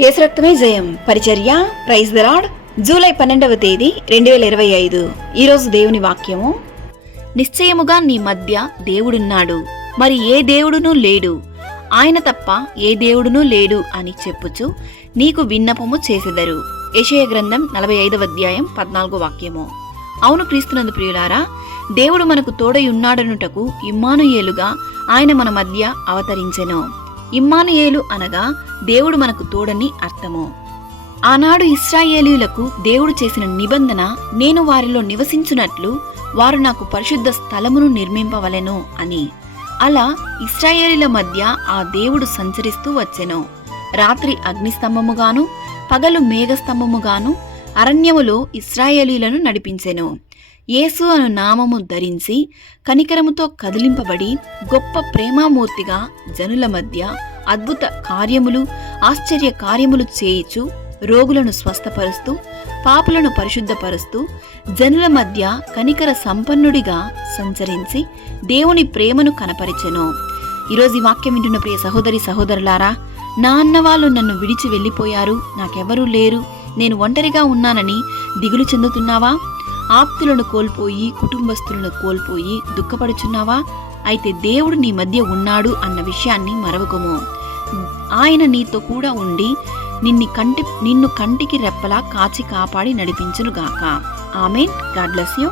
యేసు రక్తమే జయం పరిచర్య ప్రైజ్ ద లార్డ్. జూలై 12వ తేదీ 2025. ఈరోజు దేవుని వాక్యము, నిశ్చయముగా నీ మధ్య దేవుడున్నాడు, మరి ఏ దేవుడునూ లేడు, ఆయన తప్ప ఏ దేవుడునూ లేడు అని చెప్పుచు నీకు విన్నపము చేసెదరు. యెషయా గ్రంథం 45వ అధ్యాయం 14వ వాక్యము. అవును క్రీస్తునందు ప్రియులారా, దేవుడు మనకు తోడై ఉన్నాడనుటకు ఇమ్మానుయేలుగా ఆయన మన మధ్య అవతరించెను. ఇమ్మానుయేలు అనగా దేవుడు మనకు తోడని అర్థము. ఆనాడు ఇశ్రాయేలీయులకు దేవుడు చేసిన నిబంధన, నేను వారిలో నివసించునట్లు వారు నాకు పరిశుద్ధ స్థలమును నిర్మింపవలెను అని. అలా ఇశ్రాయేలీల మధ్య ఆ దేవుడు సంచరిస్తూ వచ్చెను. రాత్రి అగ్నిస్తంభముగాను పగలు మేఘస్తంభముగాను అరణ్యములో ఇశ్రాయేలీలను నడిపించెను. యేసు అను నామము ధరించి కనికరముతో కదిలింపబడి గొప్ప ప్రేమామూర్తిగా జనుల మధ్య అద్భుత కార్యములు ఆశ్చర్య కార్యములు చేయిచు రోగులను స్వస్థపరుస్తూ పాపులను పరిశుద్ధపరుస్తూ జనుల మధ్య కనికర సంపన్నుడిగా సంచరించి దేవుని ప్రేమను కనపరిచెను. ఈరోజు ఈ వాక్యం వింటున్న ప్రియ సహోదరి సహోదరులారా, నా అన్నవాళ్ళు నన్ను విడిచి వెళ్ళిపోయారు, నాకెవరూ లేరు, నేను ఒంటరిగా ఉన్నానని దిగులు చెందుతున్నావా? ఆప్తులను కోల్పోయి కుటుంబస్తులను కోల్పోయి దుఃఖపడుచున్నావా? అయితే దేవుడు నీ మధ్య ఉన్నాడు అన్న విషయాన్ని మరవకుము. ఆయన నీతో కూడా ఉండి నిన్ను కంటికి రెప్పలా కాచి కాపాడి నడిపించునుగాక. ఆమేన్. God bless you.